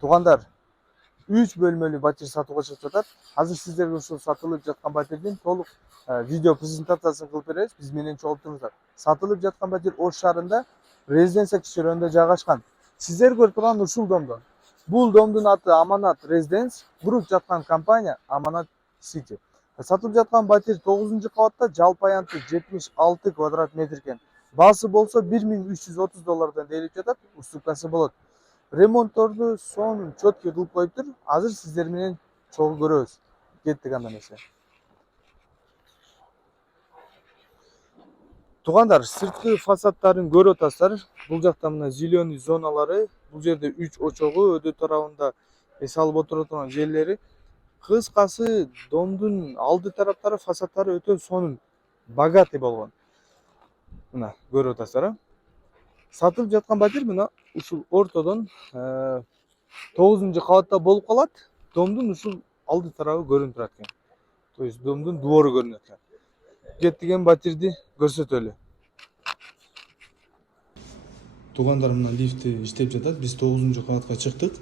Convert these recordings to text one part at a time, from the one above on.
Туугандар, 3 бөлмөлүү батир сатууга чыгып жатат. Азыр сиздерге ушул сатылып жаткан батирдин толук видео презентациясын кылып беребиз. Биз менен чогулуп туруңуздар. Сатылып жаткан батир Ош шаарында Резиденция киши районунда жайгашкан. Сиздер көрүп турган ушул домдон. Бул домдун аты Аманат Резиденс, буруп жаткан компания Аманат Сити. Сатылып жаткан батир 9-кабатта, жалпы аянты 76 квадрат метр экен. Баасы болсо $1330 дээрип жатат, уступкасы болот. Ремонтторду сонун чөткө кылып коюптур. Азыр сиздер менен чогуу көрөбүз. Кеттик анда эмесе. Туугандар, сырткы фасадтарын көрүп атасыздар. Бул жакта мына зеленый зоналары, бул жерде 3 очогу, өдө тарабында эс алып отура турган жерлери. Кыскасы, домдун алды тараптары, фасадтары өтө сонун, богатый болгон. Мына көрүп атасыздар. Сатылып жаткан батир мына ушул ортодон 9-кабатта болуп калат. Домдун ушул алды тарабы көрүнүп турат экен. То есть домдун двору көрүнөт экен. Кеттиген батирди көрсөтөлү. Туугандар, мына лифти иштеп жатат. Биз 9-кабатка чыктык.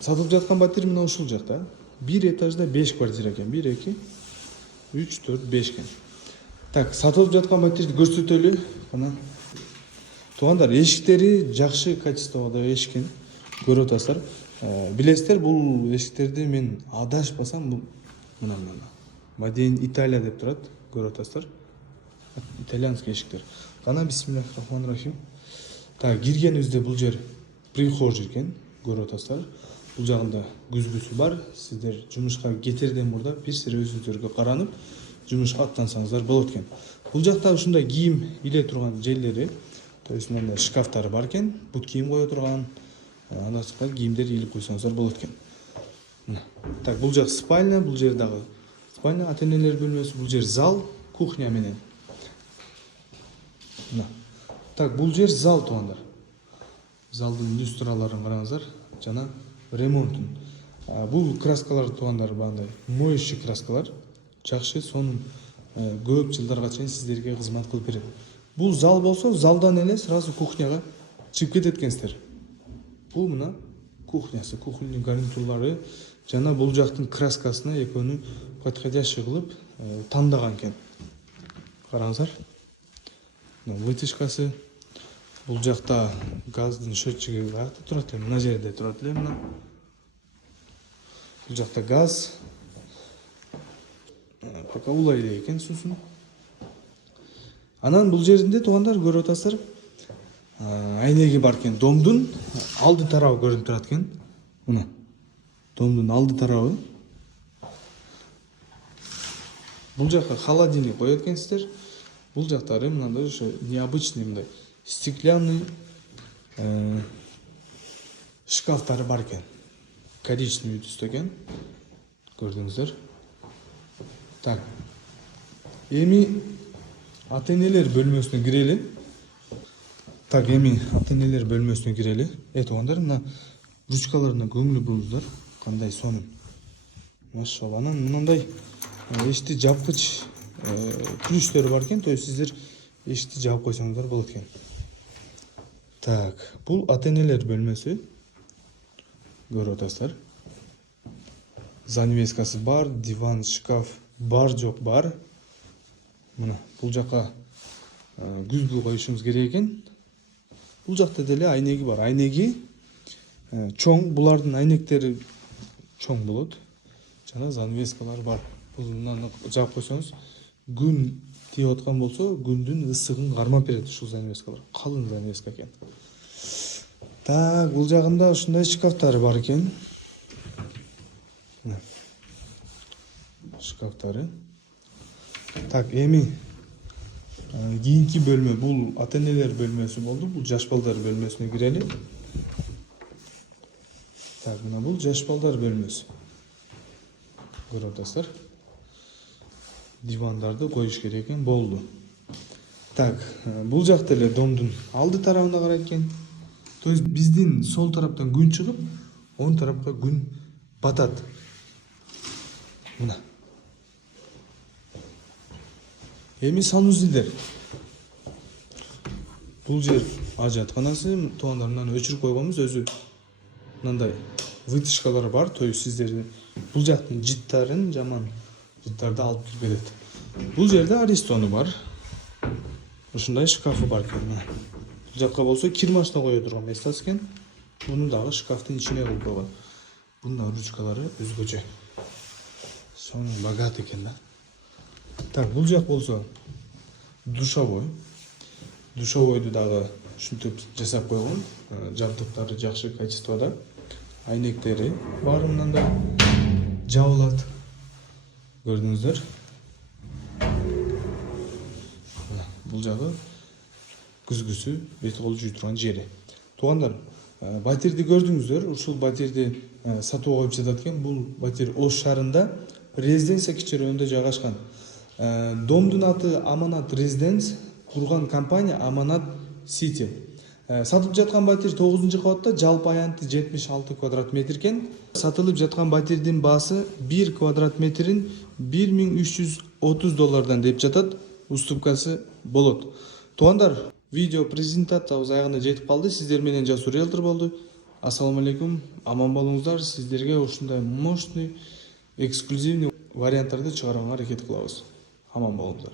Сатылып жаткан батир мына ушул жакта. 1 этажда 5 квартира экен. 1, 2, 3, 4, 5 экен. Так, сатылып жаткан батирди көрсөтөлү. Мына туугандар, эшиктери жакшы качестводо эшиккен. Көрүп атасыздар. Билесиздер, бул эшиктерди мен адашпасам, бул мына Мадейн Италия деп турат. Көрүп атасыздар. Итальянский эшиктер. Кана бисмиллахиррахманиррахим. Так, киргенибизде бул жер прихожий экен. Көрүп атасыздар. Бул жагында күзгүсү бар. Сиздер жумушка кетерден мурда бир сире өзүңүздөргө каранып, жумушка аттансаңыздар болот экен. Бул жакта ушундай кийим иле турган жерлери, то есть мындай шкафтары бар экен. Бут кийим кое турган, андан сырткары кийимдер илип койсоңуздар болот экен. Так, бул жак спальня, бул жер дагы спальня, ата-энелер бөлмөсү, бул жер зал, кухня менен. Так, бул жер зал, туугандар. Залдын люстраларын караңыздар, жана ремонтун. Бул краскалар, туугандар, бандай моющий краскалар. Жакшы, сонун көп жылдарга чейин сиздерге кызмат кылып берет. Бул зал болсо, залдан эле сразу кухняга чыгып кетет экенсиздер. Бул мына кухнясы, кухонный гарнитурлары жана бул жактын краскасына экөөнү подходящий кылып тандаган экен. Караңыздар. Вытяжкасы. Бул жакта газдын счетчиги каякта турат эле? Мына жерде турат эле, мына. Бул жакта газ. Пока улай эле экен суусун. Анан бул жеринде, туугандар, көрүп атасыздар, айнеги бар экен. Домдун алды тарабы көрүнүп турат экен. Мына. Домдун алды тарабы. Бул жакка холодильник коет экенсиздер. Бул жактары мындай ошо необычный мындай стеклянный шкафтары бар экен. Коричневый түстө экен. Көрдүңүздөр. Так. Эми ата-энелер бөлмөсүнө кирели. Так, эми ата-энелер бөлмөсүнө кирели. Туугандар, мына ручкаларына көңүл буруңуздар. Кандай сонун. Машалла. Анан мындай эшикти жапкыч ключтөрү бар экен. То есть сиздер эшикти жаап койсоңуздар болот экен. Так, бул ата-энелер бөлмөсү. Көрүп атасыздар. Занавескасы бар, диван, шкаф бар, жок бар. Мына бул жака күзгү коюшубуз керек экен. Бул жакта деле айнеги бар. Айнеги чоң, булардын айнектери чоң болот. Жана занавескалар бар. Бундан жаап койсоңуз, күн тийип аткан болсо, күндүн ысыгын кармап берет ушул занавескалар. Калың занавеска экен. Так, бул жагында ушундай шкафтары бар экен. Шкафтары. Так, эми кийинки бөлмө, бул ата-энелер бөлмөсү болду. Бул жаш балдар бөлмөсүнө кирели. Так, мына бул жаш балдар бөлмөсү. Көрүп атасыздар. Дивандарды коюш керек экен, болду. Так, бул жакта эле домдун алды тарабына карайт экен. То есть биздин сол тараптан күн чыгып, оң тарапка күн батат. Мына. Эми санузилдер. Бул жер ажатканасы, туугандар, мынаны өчүрүп койгонбуз, өзү мындай вытяжкалар бар. То есть сиздерди бул жактын жыттарын, жаман жыттарды алып туруп берет. Бул жерде Аристону бар. Ушундай шкафы бар экен. Бул жакка болсо кир машина кое турган место экен. Буну дагы шкафтын ичине кылып койгон. Bunun rучкалары өзгөчө. Соның богат экен да. Так, бул жак болсо душовой. Душовойду дагы ушинтип жасап койгон. Жабдыктары жакшы качествода. Айнектери бар мындай жабылат. Көрдүңүздөр. Бул жагы күзгүсү бет кол жуй турган жери. Туугандар, батирди көрдүңүздөр. Ушул батирди сатууга коюп жатат экен. Бул батир Ош шаарында резиденция кичерөөндө жайгашкан. Домдун аты Аманат Резиденс, курган компания Аманат Сити. Сатылып жаткан батир 9-кабатта, жалпы аянты 76 квадрат метр экен. Сатылып жаткан батирдин баасы 1 квадрат метрин $1330 деп жатат. Уступкасы болот. Туугандар, видео презентациябыз аягына жетип калды. Сиздер менен Жасур риэлтор болду. Ассаламу алейкум, аман болуңуздар. Сиздерге ушундай мощный, эксклюзивный варианттарды чыгарганга аракет кылабыз. Аман болуңуздар.